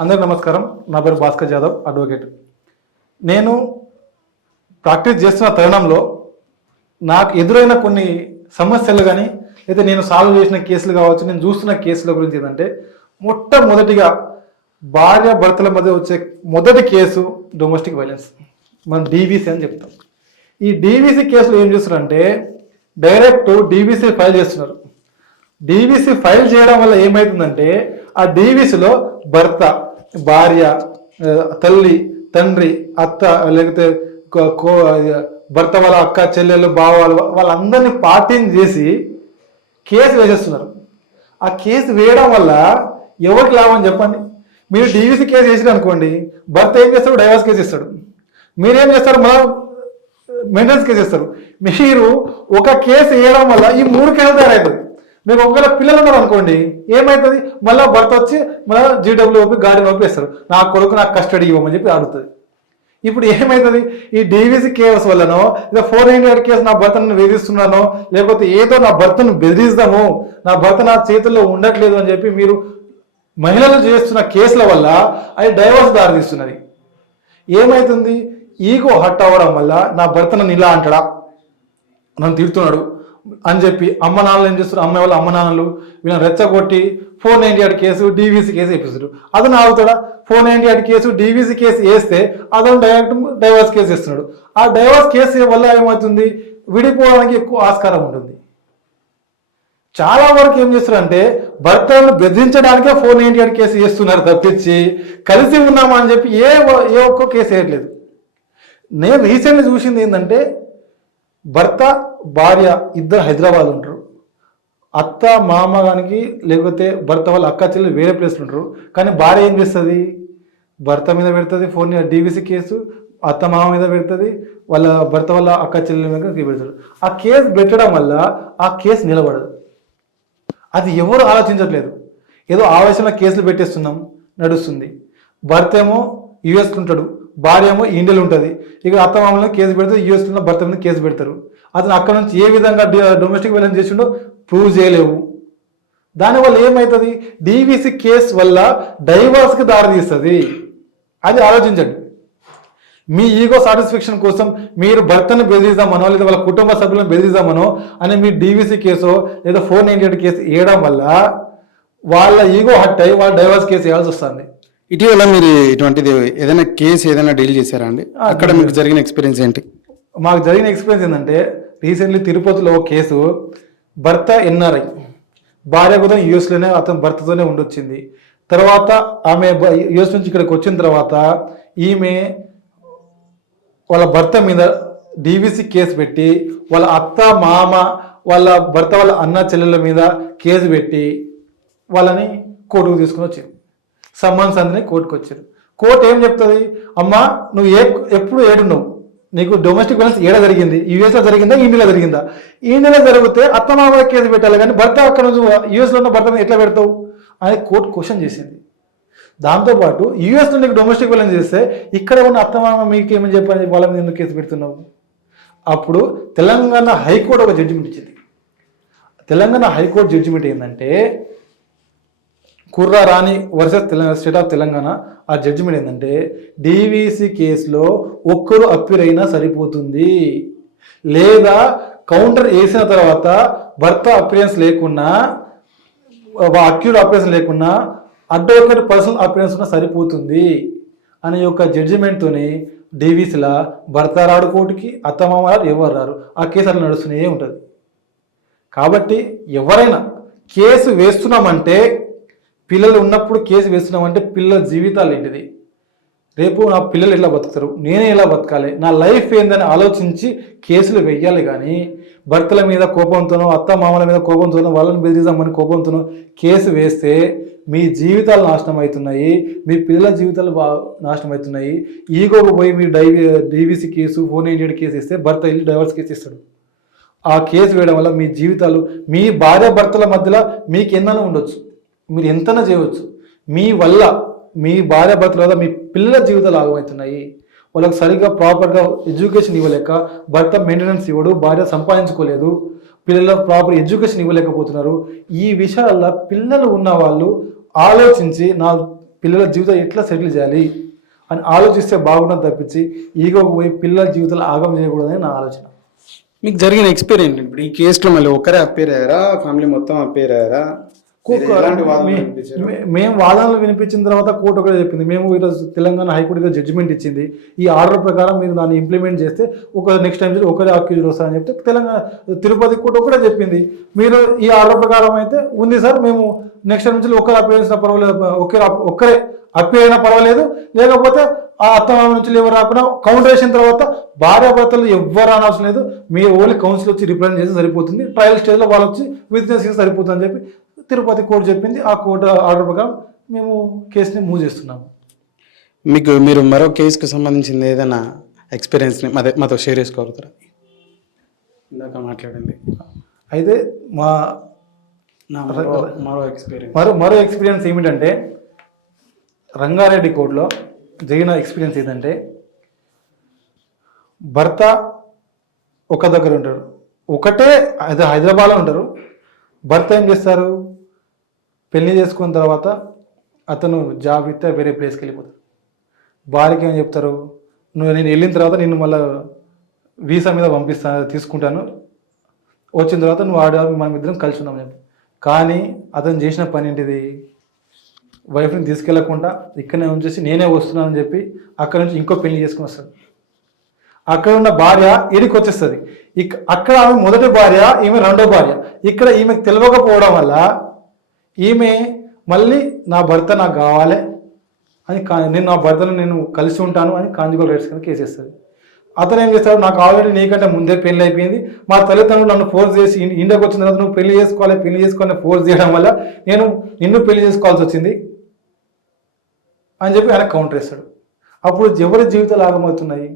అందరికీ నమస్కారం. నా పేరు భాస్కర్ జాదవ్, అడ్వకేట్. నేను ప్రాక్టీస్ చేస్తున్న తరుణంలో నాకు ఎదురైన కొన్ని సమస్యలు కానీ లేదా నేను సాల్వ్ చేసిన కేసులు కావచ్చు, నేను చూస్తున్న కేసుల గురించి ఏంటంటే, మొట్టమొదటిగా భార్య భర్తల మధ్య వచ్చే మొదటి కేసు డొమెస్టిక్ వైలెన్స్. మనం డీవీసీ అని చెప్తాం. ఈ డీవీసీ కేసులు ఏం చేస్తున్నారంటే డైరెక్ట్ డీవీసీ ఫైల్ చేస్తున్నారు. డీవీసీ ఫైల్ చేయడం వల్ల ఏమవుతుందంటే ఆ డీవీసీలో భర్త, భార్య, తల్లి, తండ్రి, అత్త, లేకపోతే భర్త వాళ్ళ అక్క, చెల్లెలు, బావాలు వాళ్ళందరినీ పార్టీని చేసి కేసు వేసేస్తున్నారు. ఆ కేసు వేయడం వల్ల ఎవరికి లాభం చెప్పండి? మీరు డీవీసీ కేసు వేసారు అనుకోండి, భర్త ఏం చేస్తాడు? డైవర్స్ కేసు ఇస్తాడు. మీరేం చేస్తారు? మళ్ళీ మెయింటెనెన్స్ కేసు ఇస్తారు. మీరు ఒక కేసు వేయడం వల్ల ఈ 3 కేసులు తయారవుతుంది. మీకు ఒకవేళ పిల్లలు ఉన్నారు అనుకోండి, ఏమవుతుంది? మళ్ళీ భర్త వచ్చి మళ్ళీ జీడబ్ల్యూఓపి గార్డెన్ ఓపి వేస్తారు. నా కొడుకు నాకు కస్టడీ ఇవ్వమని చెప్పి అడుగుతుంది. ఇప్పుడు ఏమవుతుంది? ఈ డీవీసీ కేసు వల్లనో లేదా 498 కేసు నా భర్తను వేధిస్తున్నానో, లేకపోతే ఏదో నా భర్తను బెదిరిస్తాము, నా భర్త నా చేతుల్లో ఉండట్లేదు అని చెప్పి మీరు మహిళలు చేస్తున్న కేసుల వల్ల అది డైవర్స్ దారితీస్తున్నది. ఏమవుతుంది? ఈగో హట్ అవ్వడం వల్ల నా భర్త నన్ను ఇలా అంటాడా, నన్ను తిడుతున్నాడు అని చెప్పి అమ్మ నాన్నలు ఏం చేస్తారు? అమ్మాయి వాళ్ళ అమ్మ నాన్నలు వీళ్ళని రెచ్చగొట్టి 498 కేసు, డీవీసీ కేసు వేపిస్తారు. అతను ఆగుతాడా? 498 కేసు, డీవీసీ కేసు వేస్తే అతను డైరెక్ట్ డైవర్స్ కేసు ఇస్తున్నాడు. ఆ డైవర్స్ కేసు వల్ల ఏమవుతుంది? విడిపోవడానికి ఎక్కువ ఆస్కారం ఉంటుంది. చాలా వరకు ఏం చేస్తారంటే భర్తను బెదిరించడానికే 498 కేసు వేస్తున్నారు తప్పించి కలిసి ఉన్నామా అని చెప్పి ఏ ఒక్క కేసు వేయట్లేదు. నేను రీసెంట్గా చూసింది ఏంటంటే, భర్త భార్య ఇద్దరు హైదరాబాద్ ఉంటారు. అత్త మామ గానికి లేకపోతే భర్త వాళ్ళ అక్క చెల్లి వేరే ప్లేస్లో ఉంటారు. కానీ భార్య ఏం చేస్తుంది? భర్త మీద పెడుతుంది ఫోన్ డీవీసీ కేసు, అత్త మామ మీద పెడుతుంది, వాళ్ళ భర్త వాళ్ళ అక్క చెల్లి మీద పెడతారు. ఆ కేసు పెట్టడం వల్ల ఆ కేసు నిలబడదు. అది ఎవరు ఆలోచించట్లేదు. ఏదో ఆవేశంలో కేసులు పెట్టేస్తున్నాం, నడుస్తుంది. భర్త ఏమో యుఎస్లో ఉంటాడు, భార్య ఏమో ఇండియాలో ఉంటుంది. ఇక అత్త మామూలుగా కేసు పెడితే యూఎస్లో భర్త మీద కేసు పెడతారు. అతను అక్కడ నుంచి ఏ విధంగా డొమెస్టిక్ వైలెన్స్ చేసిండో ప్రూవ్ చేయలేవు. దానివల్ల ఏమవుతుంది? డీవీసీ కేసు వల్ల డైవర్స్కి దారితీస్తుంది. అది ఆలోచించండి. మీ ఈగో సాటిస్ఫాక్షన్ కోసం మీరు భర్తను బెదిరిద్దామనో లేదా వాళ్ళ కుటుంబ సభ్యులను బెదిరిద్దామనో అని మీరు డీవీసీ కేసు లేదా 498 కేసు వేయడం వల్ల వాళ్ళ ఈగో హట్ అయ్యి వాళ్ళు డైవర్స్ కేసు వేయాల్సి వస్తుంది. ఇటీవల మీరు ఇటువంటిది ఏదైనా కేసు ఏదైనా డీల్ చేశారా అండి? అక్కడ మీకు జరిగిన ఎక్స్పీరియన్స్ ఏంటి? మాకు జరిగిన ఎక్స్పీరియన్స్ ఏంటంటే, రీసెంట్లీ తిరుపతిలో ఒక కేసు. భర్త ఎన్ఆర్ఐ, భార్య కూడా యూఎస్లోనే అతను భర్తతోనే ఉండొచ్చింది. తర్వాత ఆమె యూఎస్ నుంచి ఇక్కడికి వచ్చిన తర్వాత ఈమె వాళ్ళ భర్త మీద డీవీసీ కేసు పెట్టి వాళ్ళ అత్త మామ వాళ్ళ భర్త వాళ్ళ అన్న చెల్లెల మీద కేసు పెట్టి వాళ్ళని కోర్టుకు తీసుకుని వచ్చింది. సమ్మన్స్ అందరినీ కోర్టుకు వచ్చారు. కోర్టు ఏం చెప్తుంది? అమ్మా, నువ్వు ఎప్పుడు ఏడున్నావు? నీకు డొమెస్టిక్ వైలెన్స్ ఏడ జరిగింది? యూఎస్లో జరిగిందా, ఇండియాలో జరిగిందా? ఇండియాలో జరిగితే అత్తమామ కేసు పెట్టాలి, కానీ భర్త అక్కడ నుంచి యూఎస్లో ఉన్న భర్త మీద ఎట్లా పెడతావు అని కోర్టు క్వశ్చన్ చేసింది. దాంతోపాటు యూఎస్లో నీకు డొమెస్టిక్ వైలెన్స్ చేస్తే ఇక్కడ ఉన్న అత్తమామ మీకు ఏమని చెప్పని వాళ్ళ మీద ఎందుకు కేసు పెడుతున్నావు? అప్పుడు తెలంగాణ హైకోర్టు ఒక జడ్జిమెంట్ ఇచ్చింది. తెలంగాణ హైకోర్టు జడ్జిమెంట్ ఏంటంటే, కుర్రా రాణి వర్సెస్ స్టేట్ ఆఫ్ తెలంగాణ. ఆ జడ్జిమెంట్ ఏంటంటే, డీవీసీ కేసులో ఒక్కరు అప్పీర్ అయినా సరిపోతుంది, లేదా కౌంటర్ వేసిన తర్వాత భర్త అపిరియన్స్ లేకున్నా, అక్యూడ్ అపిరియన్స్ లేకున్నా అడ్వకేట్ పర్సనల్ అపిరియన్స్ ఉన్నా సరిపోతుంది అనే యొక్క జడ్జిమెంట్తోని డీవీసీలా భర్త రాడు కోర్టుకి, అత్తమామ రాడు, ఎవరు రారు. ఆ కేసు అట్లా నడుస్తూనే ఉంటుంది. కాబట్టి ఎవరైనా కేసు వేస్తున్నామంటే, పిల్లలు ఉన్నప్పుడు కేసు వేస్తున్నామంటే పిల్లల జీవితాలు ఏంటిది, రేపు నా పిల్లలు ఎలా బతుకుతారు, నేనే ఎలా బతకాలి, నా లైఫ్ ఏందని ఆలోచించి కేసులు వెయ్యాలి. కానీ భర్తల మీద కోపంతోనో అత్త మామల మీద కోపంతోనో వాళ్ళని బెదిరిద్దామని కోపంతోనో కేసు వేస్తే మీ జీవితాలు నాశనం అవుతున్నాయి, మీ పిల్లల జీవితాలు నాశనం అవుతున్నాయి. ఈగోకు పోయి మీరు డీవీసీ కేసు 498 కేసు ఇస్తే భర్త వెళ్ళి డైవర్స్ కేసు ఇస్తాడు. ఆ కేసు వేయడం వల్ల మీ జీవితాలు, మీ భార్య భర్తల మధ్యలో మీకు ఎన్నైనా ఉండొచ్చు, మీరు ఎంతైనా చేయవచ్చు. మీ వల్ల మీ భార్య భర్తల వల్ల మీ పిల్లల జీవితాలు ఆగమవుతున్నాయి. వాళ్ళకి సరిగ్గా ప్రాపర్గా ఎడ్యుకేషన్ ఇవ్వలేక, భర్త మెయింటెనెన్స్ ఇవ్వడు, భార్య సంపాదించుకోలేదు, పిల్లలకు ప్రాపర్ ఎడ్యుకేషన్ ఇవ్వలేకపోతున్నారు. ఈ విషయాల్లో పిల్లలు ఉన్న వాళ్ళు ఆలోచించి, నా పిల్లల జీవితం ఎట్లా సెటిల్ చేయాలి అని ఆలోచిస్తే బాగుంటుంది తప్పించి ఈగోకు పోయి పిల్లల జీవితాలు ఆగం చేయకూడదని నా ఆలోచన. మీకు జరిగిన ఎక్స్పీరియన్స్ ఇప్పుడు ఈ కేసులో మళ్ళీ ఒక్కరే అప్పేర్ అయ్యారా, ఫ్యామిలీ మొత్తం అప్పేర్ అయ్యారా? మేము వాదనలు వినిపించిన తర్వాత కోర్టు ఒకటే చెప్పింది, మేము ఈరోజు తెలంగాణ హైకోర్టు ఈరోజు జడ్జిమెంట్ ఇచ్చింది, ఈ ఆర్డర్ ప్రకారం మీరు దాన్ని ఇంప్లిమెంట్ చేస్తే నెక్స్ట్ టైం ఒకరే అక్యూజ్ వస్తారని చెప్తే తెలంగాణ తిరుపతి కోర్టు ఒకటే చెప్పింది, మీరు ఈ ఆర్డర్ ప్రకారం అయితే ఉంది సార్, మేము నెక్స్ట్ టైం నుంచి ఒకరు అప్పీల్ చేసిన పర్వాలేదు, ఒక్కరే అప్పీల్ అయినా పర్వాలేదు, లేకపోతే ఆ అత్తమామ నుంచి ఎవరు రాకుండా కౌంటర్ వేసిన తర్వాత భార్యాభర్తలు ఎవ్వరు అనవసరం లేదు, మీరు ఓన్లీ కౌన్సిల్ వచ్చి రిప్రజెంట్ చేస్తే సరిపోతుంది, ట్రయల్ స్టేజ్లో వాళ్ళు వచ్చి విత్నెస్ చేస్తే సరిపోతుంది అని చెప్పి తిరుపతి కోర్టు చెప్పింది. ఆ కోర్టు ఆర్డర్ ప్రకారం మేము కేసుని మూవ్ చేస్తున్నాము. మీరు మరో కేసుకు సంబంధించింది ఏదైనా ఎక్స్పీరియన్స్ని మాతో షేర్ చేసుకోగలుగుతారా? ఇందాక మాట్లాడండి. అయితే మరో ఎక్స్పీరియన్స్ ఏమిటంటే, రంగారెడ్డి కోర్టులో జరిగిన ఎక్స్పీరియన్స్ ఏంటంటే, భర్త ఒక దగ్గర ఉంటారు, ఒకటే హైదరాబాద్లో ఉంటారు. భర్త ఏం చేస్తారు, పెళ్లి చేసుకున్న తర్వాత అతను జాబ్ ఇస్తే వేరే ప్లేస్కి వెళ్ళిపోతాడు. భార్యకి ఏం చెప్తారు, నేను వెళ్ళిన తర్వాత నిన్ను మళ్ళీ వీసా మీద తీసుకుంటాను, వచ్చిన తర్వాత మనం ఇద్దరం కలిసి ఉన్నాం చెప్పి. కానీ అతను చేసిన పని ఏంటిది, వైఫ్ని తీసుకెళ్లకుండా ఇక్కడనే ఉంచేసి నేనే వస్తున్నానని చెప్పి అక్కడ నుంచి ఇంకో పెళ్లి చేసుకుని వస్తాడు. అక్కడ ఉన్న భార్య ఈడికి వచ్చేస్తుంది. అక్కడ ఆమె మొదటి భార్య, ఈమె రెండో భార్య. ఇక్కడ ఈమెకు తెలియకపోవడం వల్ల ఈమె మళ్ళీ నా భర్త నాకు కావాలి అని నా భర్తను నేను కలిసి ఉంటాను అని కాంజుగల్ రైట్స్ కింద కేసేస్తుంది. అతను ఏం చేస్తాడు, నాకు ఆల్రెడీ నీకంటే ముందే పెళ్లి అయిపోయింది, మా తల్లిదండ్రులు నన్ను ఫోర్స్ చేసి ఇండియాకి వచ్చిన తర్వాత నువ్వు పెళ్లి చేసుకోవాలని ఫోర్స్ చేయడం వల్ల నేను నిన్ను పెళ్లి చేసుకోవాల్సి వచ్చింది అని చెప్పి ఆయన కౌంటర్ వేస్తాడు. అప్పుడు ఎవరి జీవితాలు ఆగమవుతున్నాయి?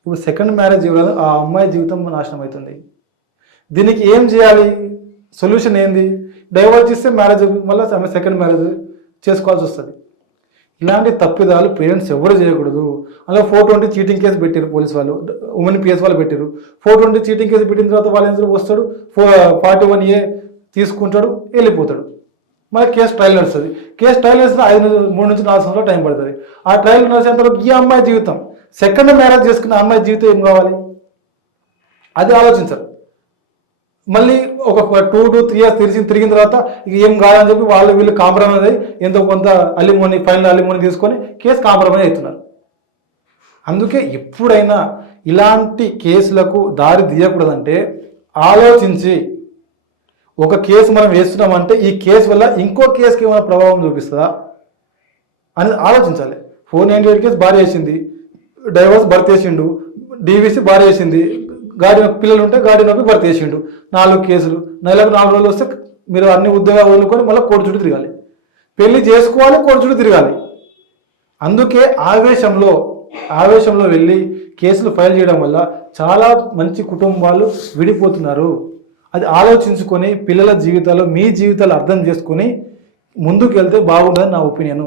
ఇప్పుడు సెకండ్ మ్యారేజ్ జీవితం, ఆ అమ్మాయి జీవితం నాశనం అవుతుంది. దీనికి ఏం చేయాలి, సొల్యూషన్ ఏంది? డైవర్స్ ఇస్తే మ్యారేజ్ మళ్ళీ ఆమె సెకండ్ మ్యారేజ్ చేసుకోవాల్సి వస్తుంది. ఇలాంటి తప్పిదాలు పేరెంట్స్ ఎవరు చేయకూడదు. అలా 420 చీటింగ్ కేసు పెట్టారు పోలీస్ వాళ్ళు, ఉమెన్ పిఎస్ వాళ్ళు పెట్టారు. 420 చీటింగ్ కేసు పెట్టిన తర్వాత వాళ్ళు ఎందుకు వస్తాడు, 41A తీసుకుంటాడు, వెళ్ళిపోతాడు. మళ్ళీ కేసు ట్రయల్ నడుస్తుంది. కేసు ట్రయల్ నడిస్తే 3 నుంచి 4 సంవత్సరాలు టైం పడుతుంది. ఆ ట్రయల్ నడిచేంత వరకు ఈ అమ్మాయి జీవితం, సెకండ్ మ్యారేజ్ చేసుకున్న అమ్మాయి జీవితం ఏం కావాలి, అది ఆలోచించారు. మళ్ళీ ఒక 2 to 3 years తిరిగిన తర్వాత ఇక ఏం కాదని చెప్పి వీళ్ళు కాంప్రమైజ్ అయ్యి ఎంతో కొంత ఫైనల్ అలిమోని తీసుకొని కేసు కాంప్రమైజ్ అవుతున్నారు. అందుకే ఎప్పుడైనా ఇలాంటి కేసులకు దారి తీయకూడదంటే ఆలోచించి, ఒక కేసు మనం వేస్తున్నామంటే ఈ కేసు వల్ల ఇంకో కేసుకి ఏమైనా ప్రభావం చూపిస్తుందా అని ఆలోచించాలి. 498 కేసు భార్య వేసింది, డైవర్స్ భర్త వేసిండు, డీవీసీ భార్య వేసింది, గాడి పిల్లలు ఉంటే గాడి నొప్పి భర్త వేసిండు, 4 కేసులు. నెలకు 4 రోజులు వస్తే మీరు అన్ని ఉద్యోగాలు వదులుకొని మళ్ళీ కోర్టు చుట్టూ తిరగాలి, పెళ్లి చేసుకోవాలి, కోర్టు చుట్టూ తిరగాలి. అందుకే ఆవేశంలో వెళ్ళి కేసులు ఫైల్ చేయడం వల్ల చాలా మంచి కుటుంబాలు విడిపోతున్నారు. అది ఆలోచించుకొని పిల్లల జీవితాలు, మీ జీవితాలు అర్థం చేసుకొని ముందుకు వెళ్తే బాగుంటుందని నా ఒపీనియన్.